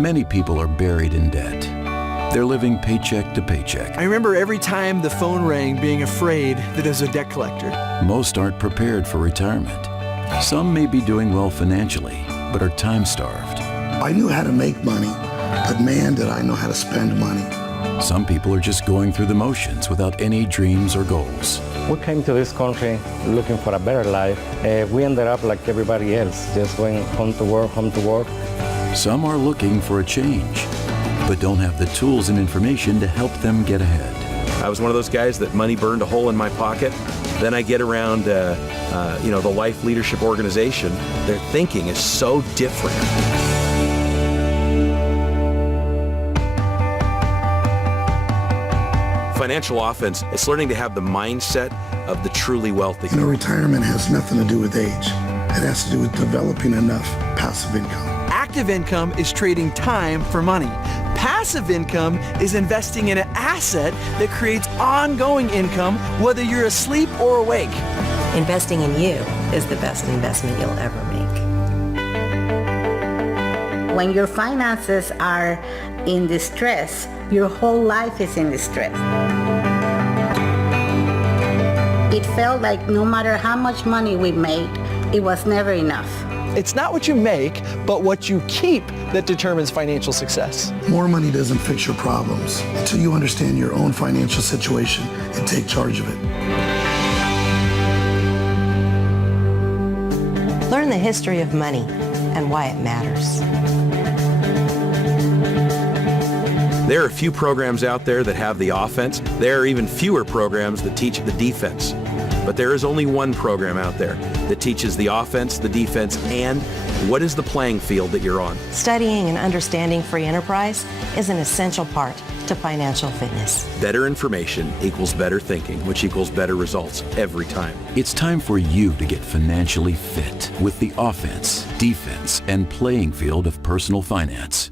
Many people are buried in debt. They're living paycheck to paycheck. I remember every time the phone rang being afraid that it was a debt collector. Most aren't prepared for retirement. Some may be doing well financially, but are time-starved. I knew how to make money, but man, did I know how to spend money. Some people are just going through the motions without any dreams or goals. We came to this country looking for a better life. We ended up like everybody else, just going home to work, home to work. Some are looking for a change, but don't have the tools and information to help them get ahead. I was one of those guys that money burned a hole in my pocket. Then I get around, the Life Leadership Organization. Their thinking is so different. Financial offense is learning to have the mindset of the truly wealthy. Retirement has nothing to do with age. It has to do with developing enough passive income. Active income is trading time for money. Passive income is investing in an asset that creates ongoing income whether you're asleep or awake. Investing in you is the best investment you'll ever make. When your finances are in distress, your whole life is in distress. It felt like no matter how much money we made, it was never enough. It's not what you make, but what you keep that determines financial success. More money doesn't fix your problems until you understand your own financial situation and take charge of it. Learn the history of money and why it matters. There are few programs out there that have the offense. There are even fewer programs that teach the defense. But there is only one program out there that teaches the offense, the defense, and what is the playing field that you're on. Studying and understanding free enterprise is an essential part to financial fitness. Better information equals better thinking, which equals better results every time. It's time for you to get financially fit with the offense, defense, and playing field of personal finance.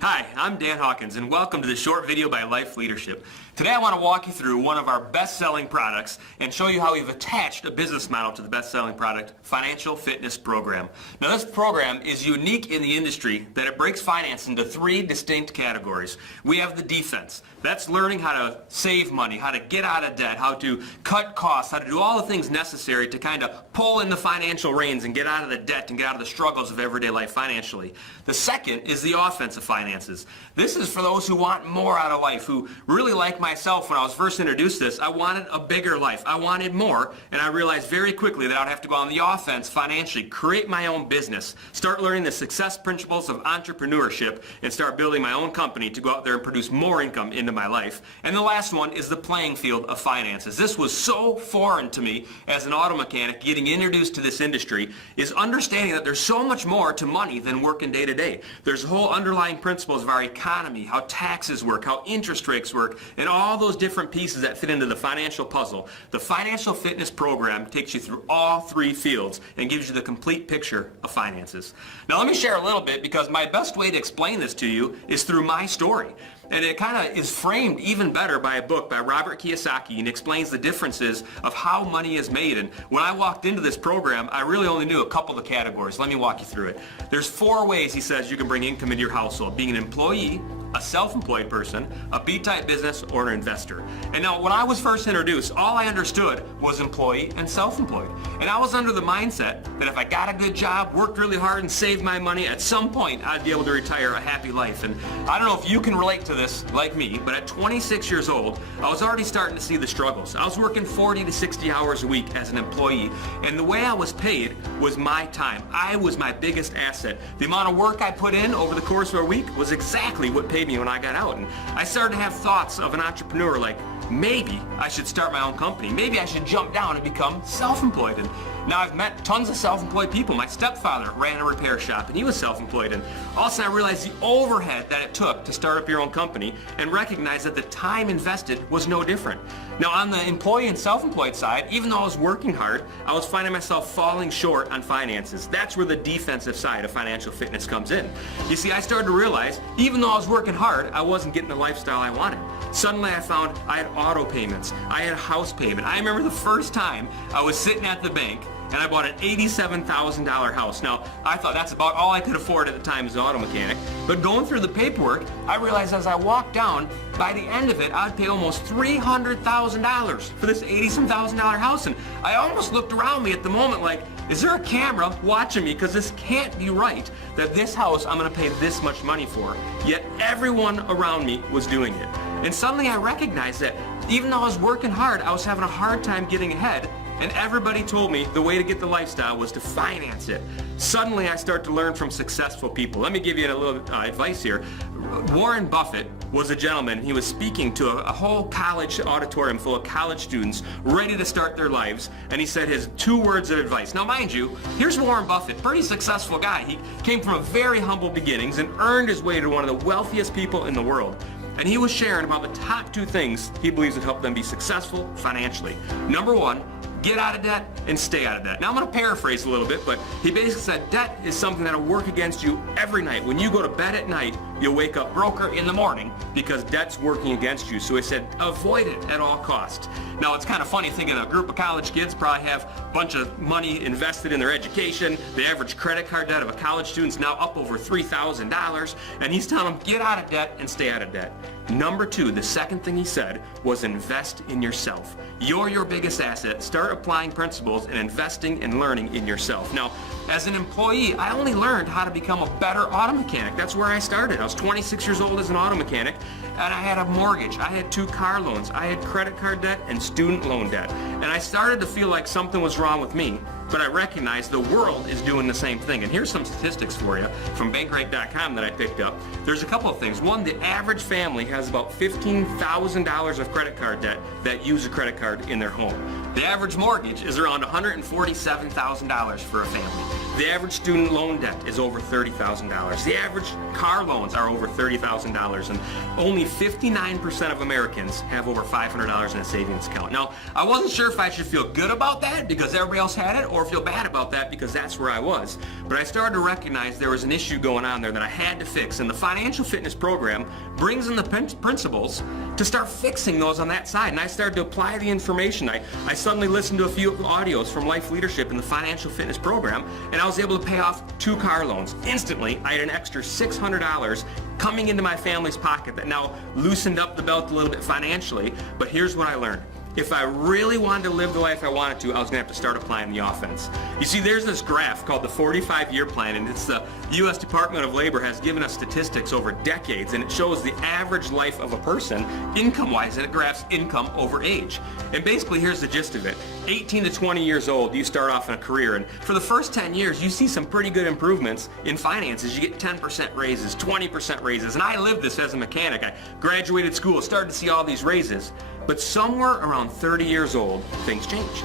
Hi, I'm Dan Hawkins, and welcome to this short video by Life Leadership. Today I want to walk you through one of our best-selling products and show you how we've attached a business model to the best-selling product, Financial Fitness Program. Now this program is unique in the industry that it breaks finance into three distinct categories. We have the defense. That's learning how to save money, how to get out of debt, how to cut costs, how to do all the things necessary to kind of pull in the financial reins and get out of the debt and get out of the struggles of everyday life financially. The second is the offensive finances. This is for those who want more out of life, who really like myself when I was first introduced to this. I wanted a bigger life. I wanted more, and I realized very quickly that I would have to go on the offense financially, create my own business, start learning the success principles of entrepreneurship, and start building my own company to go out there and produce more income into my life. And the last one is the playing field of finances. This was so foreign to me as an auto mechanic getting introduced to this industry, is understanding that there's so much more to money than working day to day. There's whole underlying principles of our economy, how taxes work, how interest rates work, and all those different pieces that fit into the financial puzzle. The Financial Fitness Program takes you through all three fields and gives you the complete picture of finances. Now let me share a little bit, because my best way to explain this to you is through my story. And it kind of is framed even better by a book by Robert Kiyosaki, and explains the differences of how money is made. And when I walked into this program, I really only knew a couple of categories. Let me walk you through it. There's 4 ways, he says, you can bring income into your household: being an employee, a self-employed person, a B-type business, or an investor. And now when I was first introduced, all I understood was employee and self-employed. And I was under the mindset that if I got a good job, worked really hard, and saved my money, at some point I'd be able to retire a happy life. And I don't know if you can relate to this like me, but at 26 years old, I was already starting to see the struggles. I was working 40 to 60 hours a week as an employee, and the way I was paid was my time. I was my biggest asset. The amount of work I put in over the course of a week was exactly what paid me when I got out. And I started to have thoughts of an entrepreneur, like maybe I should start my own company. Maybe I should jump down and become self-employed. And now I've met tons of self-employed people. My stepfather ran a repair shop and he was self-employed. And all of a sudden I realized the overhead that it took to start up your own company, and recognized that the time invested was no different. Now on the employee and self-employed side, even though I was working hard, I was finding myself falling short on finances. That's where the defensive side of financial fitness comes in. You see, I started to realize, even though I was working hard, I wasn't getting the lifestyle I wanted. Suddenly I found I had auto payments, I had a house payment. I remember the first time I was sitting at the bank and I bought an $87,000 house. Now, I thought that's about all I could afford at the time as an auto mechanic, but going through the paperwork, I realized as I walked down, by the end of it, I'd pay almost $300,000 for this $87,000 house, and I almost looked around me at the moment like, is there a camera watching me? Because this can't be right, that this house I'm going to pay this much money for. Yet everyone around me was doing it. And suddenly I recognized that even though I was working hard, I was having a hard time getting ahead, and everybody told me the way to get the lifestyle was to finance it. Suddenly I start to learn from successful people. Let me give you a little advice here. Warren Buffett was a gentleman. He was speaking to a whole college auditorium full of college students ready to start their lives, and he said his 2 words of advice. Now mind you, here's Warren Buffett, pretty successful guy. He came from a very humble beginnings and earned his way to one of the wealthiest people in the world. And he was sharing about the top 2 things he believes would help them be successful financially. Number 1, get out of debt and stay out of debt. Now I'm going to paraphrase a little bit, but he basically said debt is something that'll work against you every night. When you go to bed at night, you'll wake up broker in the morning because debt's working against you. So he said avoid it at all costs. Now it's kind of funny thinking a group of college kids probably have a bunch of money invested in their education. The average credit card debt of a college student's now up over $3,000, and he's telling them get out of debt and stay out of debt. Number 2, the second thing he said was invest in yourself. You're your biggest asset. Start applying principles and investing and learning in yourself. Now, as an employee, I only learned how to become a better auto mechanic. That's where I started. I was 26 years old as an auto mechanic, and I had a mortgage. I had 2 car loans. I had credit card debt and student loan debt. And I started to feel like something was wrong with me, but I recognized the world is doing the same thing. And here's some statistics for you from bankrate.com that I picked up. There's a couple of things. One, the average family has about $15,000 of credit card debt that use a credit card in their home. The average mortgage is around $147,000 for a family. The average student loan debt is over $30,000. The average car loans are over $30,000, and only 59% of Americans have over $500 in a savings account. Now, I wasn't sure if I should feel good about that because everybody else had it, or feel bad about that because that's where I was. But I started to recognize there was an issue going on there that I had to fix, and the financial fitness program brings in the principles to start fixing those on that side. And I started to apply the information. I suddenly listened to a few audios from Life Leadership in the financial fitness program, and I was able to pay off 2 car loans. Instantly, I had an extra $600 coming into my family's pocket that now loosened up the belt a little bit financially. But here's what I learned. If I really wanted to live the life I wanted to, I was going to have to start applying the offense. You see, there's this graph called the 45-year plan, and it's the U.S. Department of Labor has given us statistics over decades, and it shows the average life of a person, income-wise, and it graphs income over age. And basically, here's the gist of it. 18 to 20 years old, you start off in a career, and for the first 10 years, you see some pretty good improvements in finances. You get 10% raises, 20% raises, and I lived this as a mechanic. I graduated school, started to see all these raises. But somewhere around 30 years old, things change.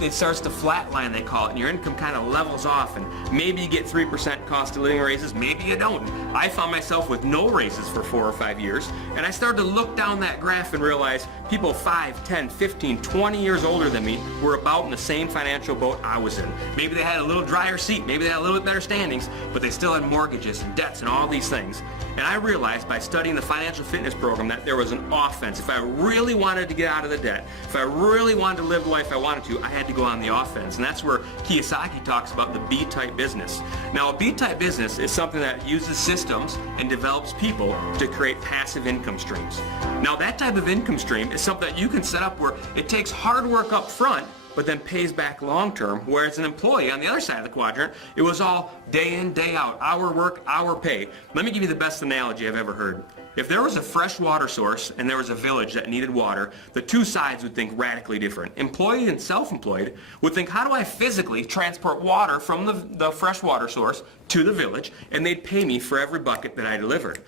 It starts to flatline, they call it, and your income kind of levels off, and maybe you get 3% cost of living raises, maybe you don't. I found myself with no raises for 4 or 5 years, and I started to look down that graph and realize people 5, 10, 15, 20 years older than me were about in the same financial boat I was in. Maybe they had a little drier seat, maybe they had a little bit better standings, but they still had mortgages and debts and all these things. And I realized by studying the financial fitness program that there was an offense. If I really wanted to get out of the debt, if I really wanted to live the life I wanted to, I had to go on the offense. And that's where Kiyosaki talks about the B-type business. Now, a B-type business is something that uses systems and develops people to create passive income streams. Now, that type of income stream is something that you can set up where it takes hard work up front, but then pays back long term, whereas an employee on the other side of the quadrant, it was all day in, day out, hour work, hour pay. Let me give you the best analogy I've ever heard. If there was a fresh water source and there was a village that needed water, the two sides would think radically different. Employed and self-employed would think, how do I physically transport water from the fresh water source to the village, and they'd pay me for every bucket that I delivered.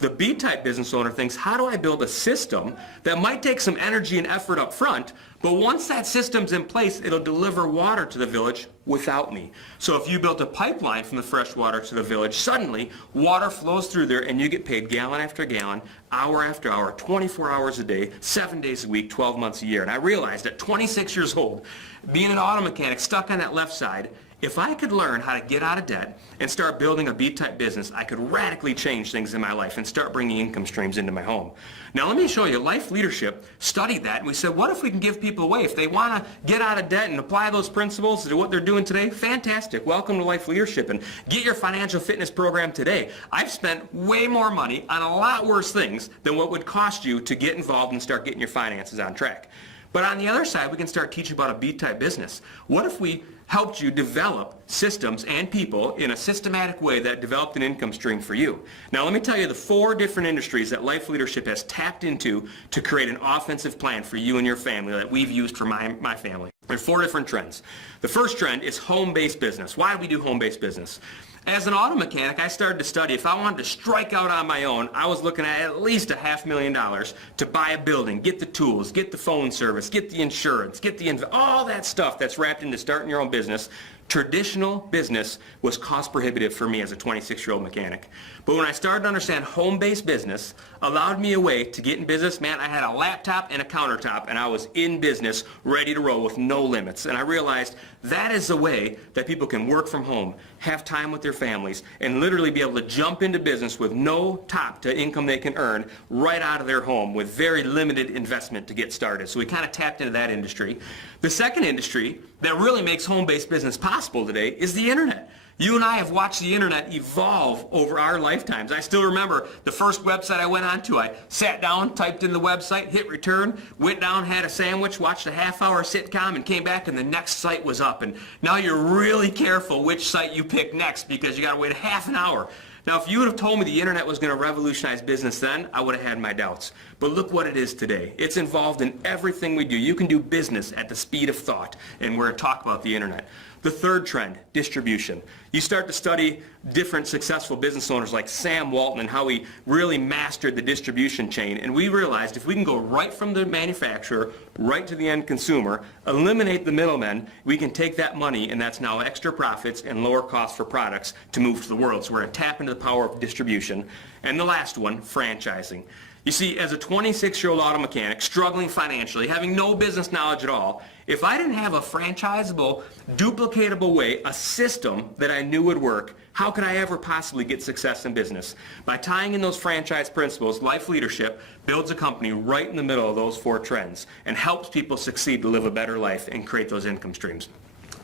The B-type business owner thinks, how do I build a system that might take some energy and effort up front, but once that system's in place, it'll deliver water to the village without me. So if you built a pipeline from the fresh water to the village, suddenly water flows through there and you get paid gallon after gallon, hour after hour, 24 hours a day, 7 days a week, 12 months a year. And I realized at 26 years old, being an auto mechanic stuck on that left side, if I could learn how to get out of debt and start building a B-type business, I could radically change things in my life and start bringing income streams into my home. Now let me show you, Life Leadership studied that, and we said, what if we can give people away? If they want to get out of debt and apply those principles to what they're doing today, fantastic. Welcome to Life Leadership, and get your financial fitness program today. I've spent way more money on a lot worse things than what would cost you to get involved and start getting your finances on track. But on the other side, we can start teaching about a B-type business. What if we helped you develop systems and people in a systematic way that developed an income stream for you? Now let me tell you the 4 different industries that Life Leadership has tapped into to create an offensive plan for you and your family that we've used for my family. There are 4 different trends. The first trend is home-based business. Why do we do home-based business? As an auto mechanic, I started to study. If I wanted to strike out on my own, I was looking at least $500,000 to buy a building, get the tools, get the phone service, get the insurance, get the all that stuff that's wrapped into starting your own business. Traditional business was cost prohibitive for me as a 26-year-old mechanic. But when I started to understand home-based business allowed me a way to get in business, man, I had a laptop and a countertop and I was in business ready to roll with no limits. And I realized that is the way that people can work from home, have time with their families, and literally be able to jump into business with no top to income they can earn right out of their home with very limited investment to get started. So we kind of tapped into that industry. The second industry that really makes home-based business possible today is the internet. You and I have watched the internet evolve over our lifetimes. I still remember the first website I went onto. I sat down, typed in the website, hit return, went down, had a sandwich, watched a half-hour sitcom, and came back and the next site was up. And now you're really careful which site you pick next because you got to wait half an hour. Now, if you would have told me the internet was going to revolutionize business then, I would have had my doubts. But look what it is today. It's involved in everything we do. You can do business at the speed of thought, and we're going to talk about the internet. The third trend, distribution. You start to study different successful business owners like Sam Walton and how he really mastered the distribution chain. And we realized if we can go right from the manufacturer right to the end consumer, eliminate the middlemen, we can take that money, and that's now extra profits and lower costs for products to move to the world. So we're going to tap into the power of distribution. And the last one, franchising. You see, as a 26-year-old auto mechanic, struggling financially, having no business knowledge at all, if I didn't have a franchisable, duplicatable way, a system that I knew would work, how could I ever possibly get success in business? By tying in those franchise principles, Life Leadership builds a company right in the middle of those 4 trends and helps people succeed to live a better life and create those income streams.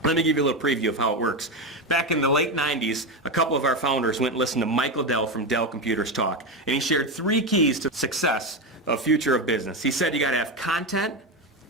Let me give you a little preview of how it works. Back in the late 90s, a couple of our founders went and listened to Michael Dell from Dell Computers talk, and he shared 3 keys to success of future of business. He said you got to have content,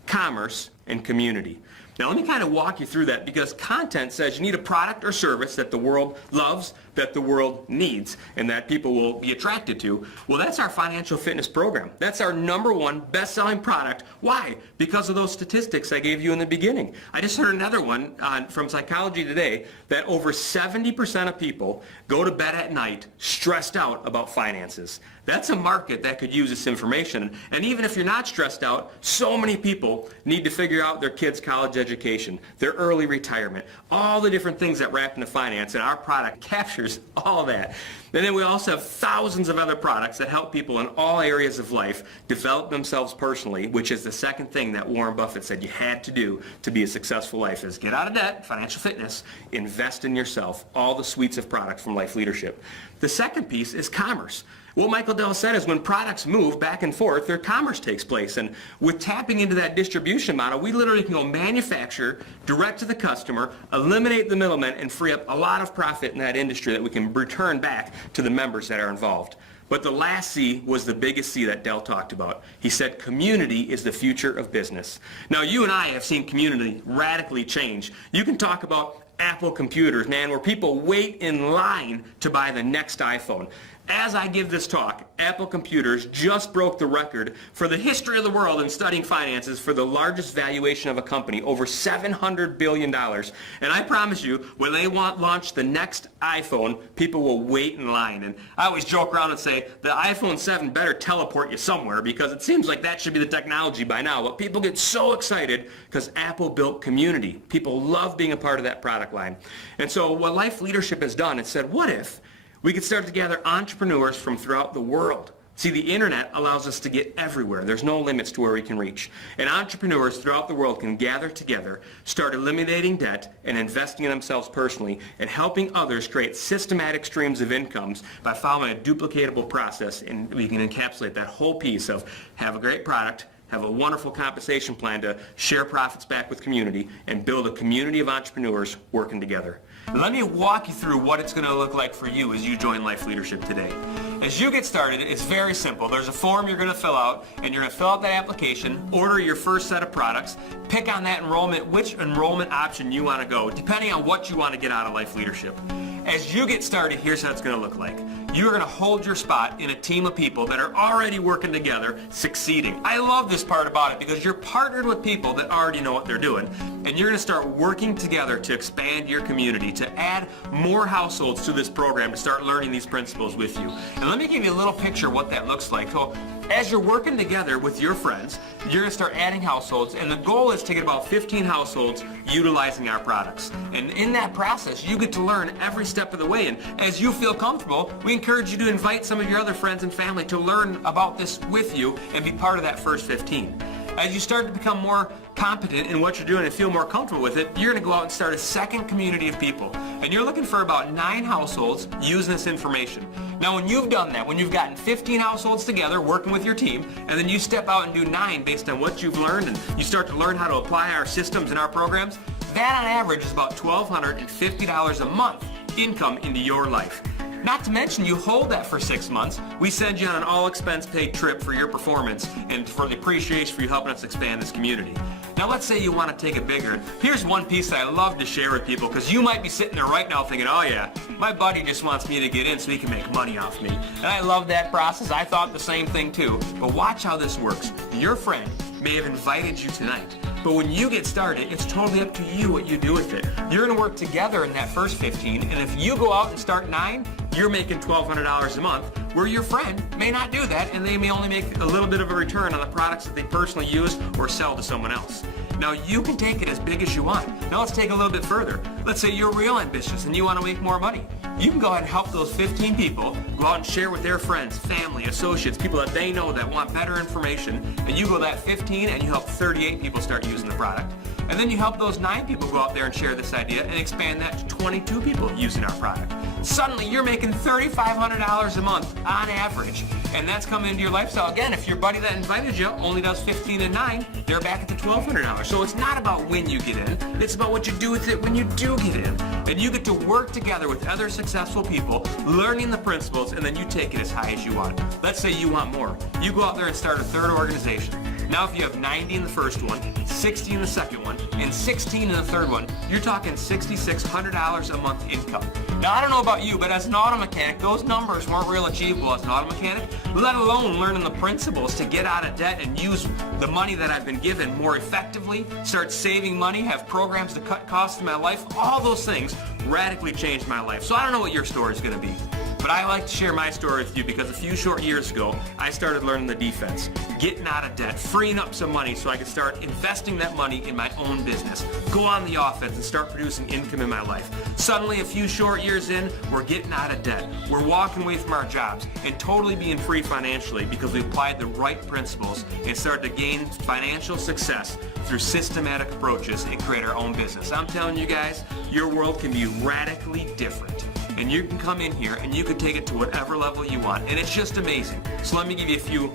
commerce, and community. Now let me kind of walk you through that, because content says you need a product or service that the world loves, that the world needs, and that people will be attracted to. Well, that's our financial fitness program. That's our #1 best-selling product. Why? Because of those statistics I gave you in the beginning. I just heard another one from Psychology Today that over 70% of people go to bed at night stressed out about finances. That's a market that could use this information. And even if you're not stressed out, so many people need to figure out their kids' college education, their early retirement, all the different things that wrap into finance, and our product captures all that. And then we also have thousands of other products that help people in all areas of life develop themselves personally, which is the second thing that Warren Buffett said you had to do to be a successful life, is get out of debt, financial fitness, invest in yourself, all the suites of products from Life Leadership. The second piece is commerce. What Michael Dell said is when products move back and forth, their commerce takes place. And with tapping into that distribution model, we literally can go manufacture direct to the customer, eliminate the middlemen, and free up a lot of profit in that industry that we can return back to the members that are involved. But the last C was the biggest C that Dell talked about. He said community is the future of business. Now, you and I have seen community radically change. You can talk about Apple computers, man, where people wait in line to buy the next iPhone. As I give this talk, Apple Computers just broke the record for the history of the world in studying finances for the largest valuation of a company, over $700 billion. And I promise you, when they launch the next iPhone, people will wait in line. And I always joke around and say, the iPhone 7 better teleport you somewhere, because it seems like that should be the technology by now. But people get so excited because Apple built community. People love being a part of that product line. And so what Life Leadership has done, it said, what if we could start to gather entrepreneurs from throughout the world, See, the internet allows us to get everywhere. There's no limits to where we can reach. And entrepreneurs throughout the world can gather together, start eliminating debt and investing in themselves personally, and helping others create systematic streams of incomes by following a duplicatable process. And we can encapsulate that whole piece of have a great product, have a wonderful compensation plan to share profits back with community, and build a community of entrepreneurs working together. Let me walk you through what it's going to look like for you as you join Life Leadership today. As you get started, it's very simple. There's a form you're going to fill out, and you're going to fill out that application, order your first set of products, pick on that enrollment, which enrollment option you want to go, depending on what you want to get out of Life Leadership. As you get started, here's how it's going to look like. You're going to hold your spot in a team of people that are already working together, succeeding. I love this part about it because you're partnered with people that already know what they're doing. And you're going to start working together to expand your community, to add more households to this program, to start learning these principles with you. And let me give you a little picture of what that looks like. So as you're working together with your friends, you're going to start adding households, and the goal is to get about 15 households utilizing our products. And in that process, you get to learn every step of the way. And as you feel comfortable, we encourage you to invite some of your other friends and family to learn about this with you and be part of that first 15. As you start to become more competent in what you're doing and feel more comfortable with it, you're going to go out and start a second community of people. And you're looking for about 9 households using this information. Now when you've done that, when you've gotten 15 households together working with your team, and then you step out and do 9 based on what you've learned, and you start to learn how to apply our systems and our programs, that on average is about $1,250 a month income into your life. Not to mention, you hold that for 6 months. We send you on an all-expense-paid trip for your performance and for the appreciation for you helping us expand this community. Now let's say you want to take it bigger. Here's one piece that I love to share with people, because you might be sitting there right now thinking, oh yeah, my buddy just wants me to get in so he can make money off me. And I love that process. I thought the same thing too. But watch how this works. Your friend may have invited you tonight, but when you get started, it's totally up to you what you do with it. You're going to work together in that first 15, and if you go out and start 9, you're making $1,200 a month, where your friend may not do that, and they may only make a little bit of a return on the products that they personally use or sell to someone else. Now you can take it as big as you want. Now let's take it a little bit further. Let's say you're real ambitious and you want to make more money. You can go ahead and help those 15 people go out and share with their friends, family, associates, people that they know that want better information, and you go that 15 and you help 38 people start using the product. And then you help those 9 people go out there and share this idea and expand that to 22 people using our product. Suddenly you're making $3,500 a month on average, and that's coming into your lifestyle. Again, if your buddy that invited you only does 15 and 9, they're back at the $1,200. So it's not about when you get in, it's about what you do with it when you do get in. And you get to work together with other successful people, learning the principles, and then you take it as high as you want. Let's say you want more. You go out there and start a third organization. Now if you have 90 in the first one, 60 in the second one, and 16 in the third one, you're talking $6,600 a month income. Now I don't know about you, but as an auto mechanic, those numbers weren't real achievable as an auto mechanic, let alone learning the principles to get out of debt and use the money that I've been given more effectively, start saving money, have programs to cut costs in my life. All those things radically changed my life. So I don't know what your story is going to be, but I like to share my story with you because a few short years ago, I started learning the defense, getting out of debt, freeing up some money so I could start investing that money in my own business, go on the offense and start producing income in my life. Suddenly, a few short years in, we're getting out of debt. We're walking away from our jobs and totally being free financially because we applied the right principles and started to gain financial success through systematic approaches and create our own business. I'm telling you guys, your world can be radically different. And you can come in here and you can take it to whatever level you want. And it's just amazing. So let me give you a few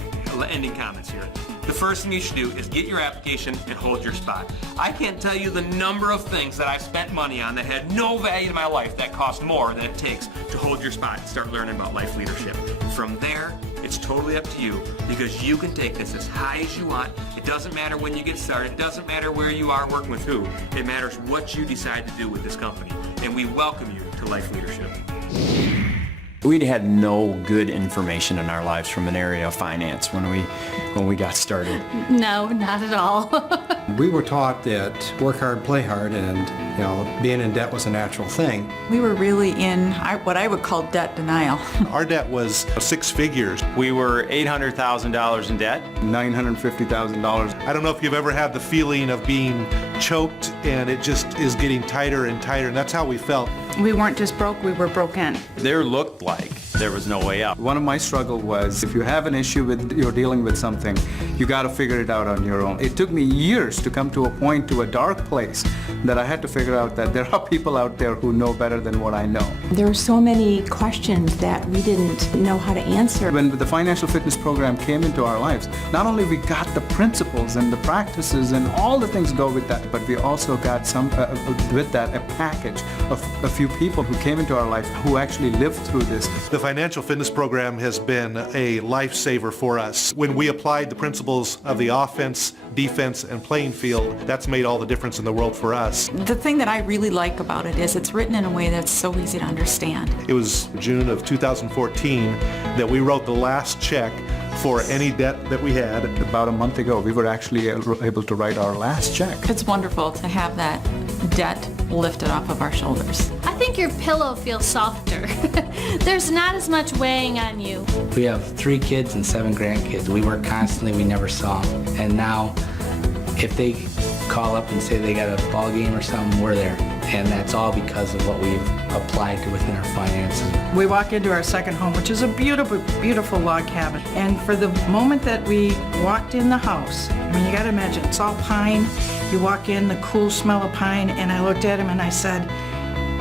ending comments here. The first thing you should do is get your application and hold your spot. I can't tell you the number of things that I've spent money on that had no value to my life that cost more than it takes to hold your spot and start learning about life leadership. From there, it's totally up to you because you can take this as high as you want. It doesn't matter when you get started. It doesn't matter where you are working with who. It matters what you decide to do with this company. And we welcome you to Life Leadership. We had no good information in our lives from an area of finance when we got started. No, not at all. We were taught that work hard, play hard, and being in debt was a natural thing. We were really in what I would call debt denial. Our debt was 6 figures. We were $800,000 in debt. $950,000. I don't know if you've ever had the feeling of being choked and it just is getting tighter and tighter, and that's how we felt. We weren't just broke, we were broken. There looked like there was no way out. One of my struggles was if you have an issue with you're dealing with something, you got to figure it out on your own. It took me years to come to a point, to a dark place, that I had to figure out that there are people out there who know better than what I know. There were so many questions that we didn't know how to answer. When the financial fitness program came into our lives, not only we got the principles and the practices and all the things go with that, but we also got some with that a package of a few people who came into our life who actually lived through this. The financial fitness program has been a lifesaver for us. When we applied the principles of the offense, defense, and playing field, that's made all the difference in the world for us. The thing that I really like about it is it's written in a way that's so easy to understand. It was June of 2014 that we wrote the last check for any debt that we had. About a month ago, we were actually able to write our last check. It's wonderful to have that debt lifted off of our shoulders. I think your pillow feels softer. There's not as much weighing on you. We have 3 kids and 7 grandkids. We work constantly, we never saw them. And now, if they call up and say they got a ball game or something, we're there. And that's all because of what we've applied to within our finances. We walk into our second home, which is a beautiful, beautiful log cabin. And for the moment that we walked in the house, I mean, you gotta imagine, it's all pine. You walk in, the cool smell of pine, and I looked at him and I said,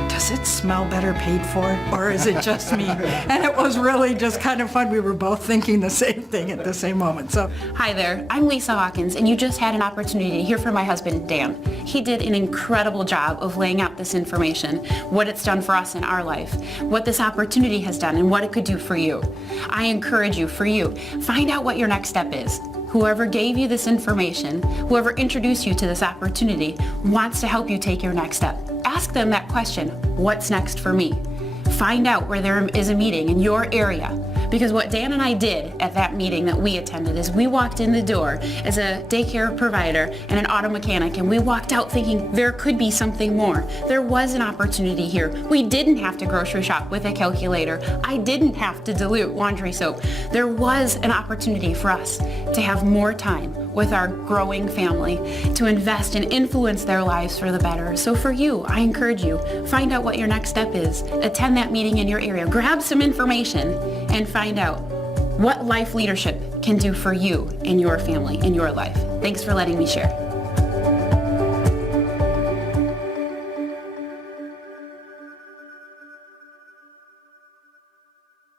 does it smell better paid for, or is it just me? And it was really just kind of fun. We were both thinking the same thing at the same moment. So, hi there, I'm Lisa Hawkins, and you just had an opportunity to hear from my husband, Dan. He did an incredible job of laying out this information, what it's done for us in our life, what this opportunity has done, and what it could do for you. I encourage you, find out what your next step is. Whoever gave you this information, whoever introduced you to this opportunity, wants to help you take your next step. Ask them that question, what's next for me? Find out where there is a meeting in your area. Because what Dan and I did at that meeting that we attended is we walked in the door as a daycare provider and an auto mechanic, and we walked out thinking there could be something more. There was an opportunity here. We didn't have to grocery shop with a calculator. I didn't have to dilute laundry soap. There was an opportunity for us to have more time with our growing family, to invest and influence their lives for the better. So for you, I encourage you, find out what your next step is. Attend that meeting in your area. Grab some information and find out what life leadership can do for you and your family in your life. Thanks for letting me share.